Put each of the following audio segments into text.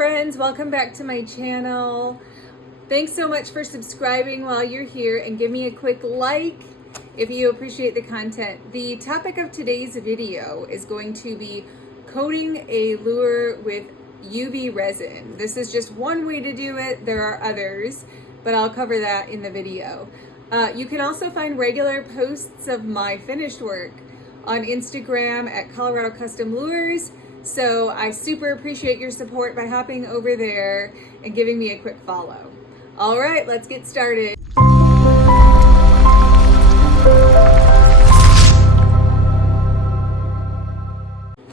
friends, welcome back to my channel. Thanks so much for subscribing while you're here, and give me a quick like if you appreciate the content. The topic of today's video is going to be coating a lure with UV resin. This is just one way to do it. There are others, but I'll cover that in the video. You can also find regular posts of my finished work on Instagram at Colorado Custom Lures. So I super appreciate your support by hopping over there and giving me a quick follow. All right, let's get started.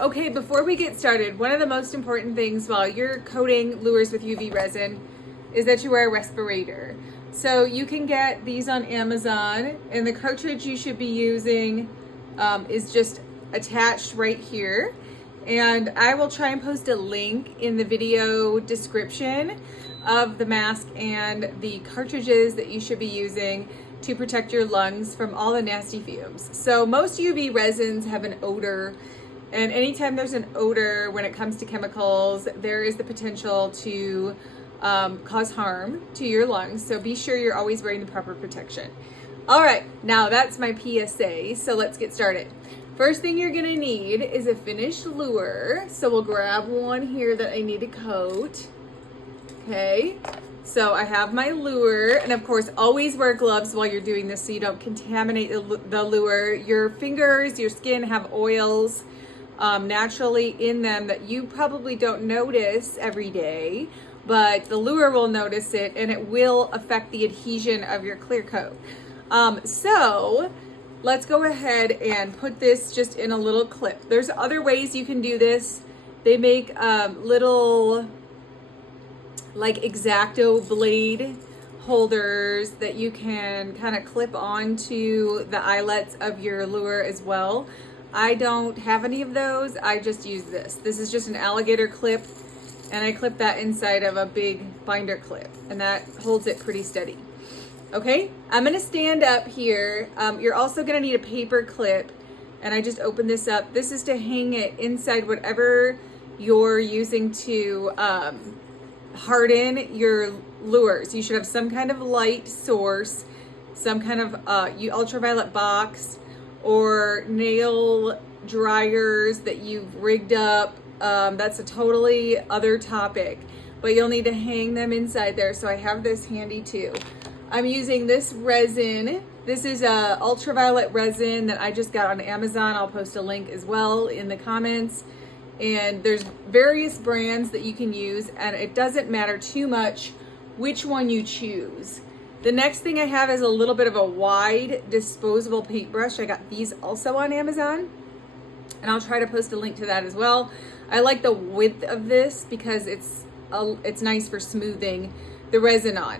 Okay, before we get started, one of the most important things while you're coating lures with UV resin is that you wear a respirator. So you can get these on Amazon, and the cartridge you should be using is just attached right here. And I will try and post a link in the video description of the mask and the cartridges that you should be using to protect your lungs from all the nasty fumes. So most UV resins have an odor, and anytime there's an odor when it comes to chemicals, there is the potential to cause harm to your lungs. So be sure you're always wearing the proper protection. All right, now that's my PSA, so let's get started. First thing you're gonna need is a finished lure. So we'll grab one here that I need to coat. Okay, so I have my lure, and of course always wear gloves while you're doing this so you don't contaminate the lure. Your fingers, your skin have oils naturally in them that you probably don't notice every day, but the lure will notice it, and it will affect the adhesion of your clear coat. So let's go ahead and put this just in a little clip. There's other ways you can do this. They make little like X-Acto blade holders that you can kind of clip onto the eyelets of your lure as well. I don't have any of those. I just use this. This is just an alligator clip, and I clip that inside of a big binder clip, and that holds it pretty steady. Okay, I'm gonna stand up here. You're also gonna need a paper clip, and I just open this up. This is to hang it inside whatever you're using to harden your lures. You should have some kind of light source, some kind of ultraviolet box, or nail dryers that you've rigged up. That's a totally other topic, but you'll need to hang them inside there. So I have this handy too. I'm using this resin. This is a ultraviolet resin that I just got on Amazon. I'll post a link as well in the comments. And there's various brands that you can use, and it doesn't matter too much which one you choose. The next thing I have is a little bit of a wide disposable paintbrush. I got these also on Amazon, and I'll try to post a link to that as well. I like the width of this because it's nice for smoothing the resin on.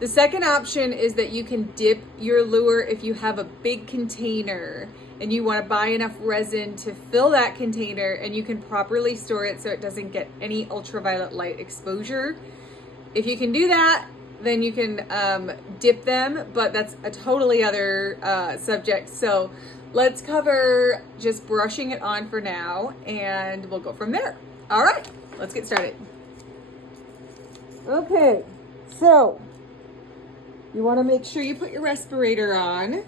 The second option is that you can dip your lure if you have a big container and you want to buy enough resin to fill that container, and you can properly store it so it doesn't get any ultraviolet light exposure. If you can do that, then you can dip them, but that's a totally other subject. So let's cover just brushing it on for now, and we'll go from there. All right, let's get started. Okay, so you want to make sure you put your respirator on.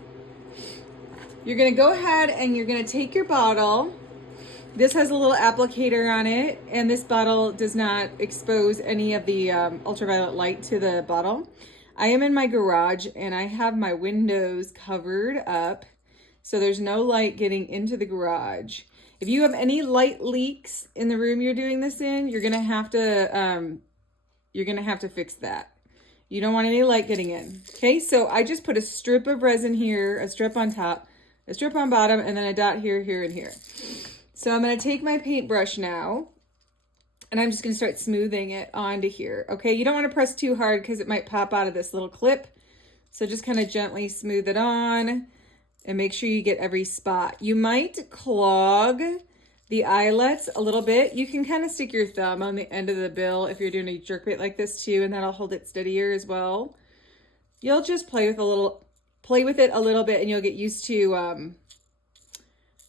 You're going to go ahead and you're going to take your bottle. This has a little applicator on it, and this bottle does not expose any of the ultraviolet light to the bottle. I am in my garage, and I have my windows covered up, so there's no light getting into the garage. If you have any light leaks in the room you're doing this in, you're going to have to fix that. You don't want any light getting in. Okay, so I just put a strip of resin here, a strip on top, a strip on bottom, and then a dot here, here, and here. So I'm going to take my paintbrush now, and I'm just going to start smoothing it onto here. Okay, you don't want to press too hard because it might pop out of this little clip. So just kind of gently smooth it on and make sure you get every spot. You might clog the eyelets a little bit. You can kind of stick your thumb on the end of the bill if you're doing a jerkbait like this too, and that'll hold it steadier as well. You'll just play with it a little bit, and you'll get used to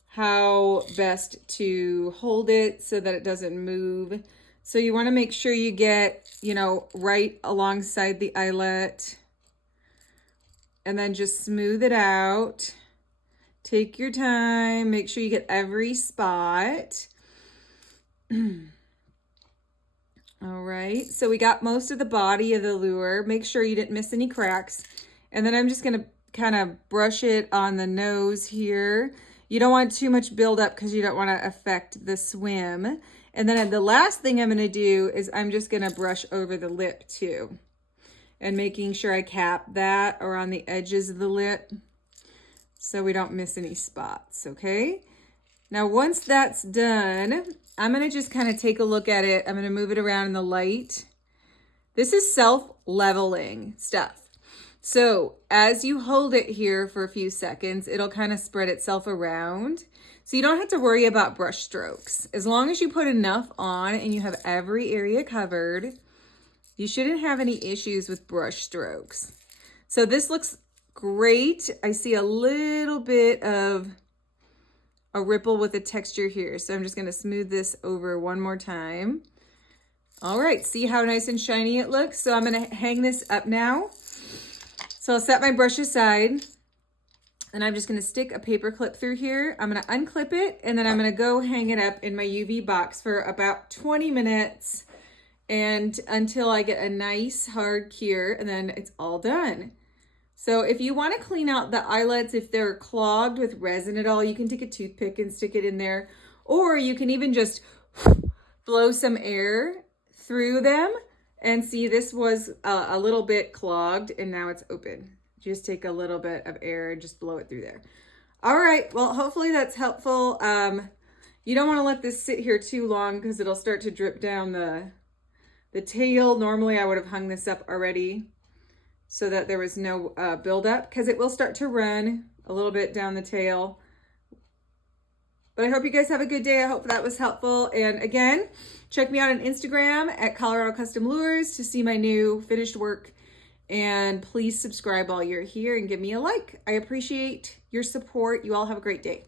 how best to hold it so that it doesn't move So you want to make sure you get, you know, right alongside the eyelet, and then just smooth it out. Take your time, make sure you get every spot. All right, so we got most of the body of the lure. Make sure you didn't miss any cracks. And then I'm just gonna kind of brush it on the nose here. You don't want too much buildup because you don't want to affect the swim. And then the last thing I'm gonna do is I'm just gonna brush over the lip too. And making sure I cap that around the edges of the lip so we don't miss any spots, okay? Now, once that's done, I'm gonna just kind of take a look at it. I'm gonna move it around in the light. This is self-leveling stuff. So as you hold it here for a few seconds, it'll kind of spread itself around. So you don't have to worry about brush strokes. As long as you put enough on and you have every area covered, you shouldn't have any issues with brush strokes. So this looks great. I see a little bit of a ripple with the texture here. So I'm just gonna smooth this over one more time. All right, see how nice and shiny it looks? So I'm gonna hang this up now. So I'll set my brush aside, and I'm just gonna stick a paper clip through here. I'm gonna unclip it, and then I'm gonna go hang it up in my UV box for about 20 minutes and until I get a nice hard cure, and then it's all done. So if you want to clean out the eyelets, if they're clogged with resin at all, you can take a toothpick and stick it in there, or you can even just blow some air through them. And see, this was a little bit clogged and now it's open. Just take a little bit of air and just blow it through there. All right, well, hopefully that's helpful. You don't want to let this sit here too long because it'll start to drip down the tail. Normally I would have hung this up already so that there was no buildup, because it will start to run a little bit down the tail. But I hope you guys have a good day. I hope that was helpful. And again, check me out on Instagram at Colorado Custom Lures to see my new finished work. And please subscribe while you're here and give me a like. I appreciate your support. You all have a great day.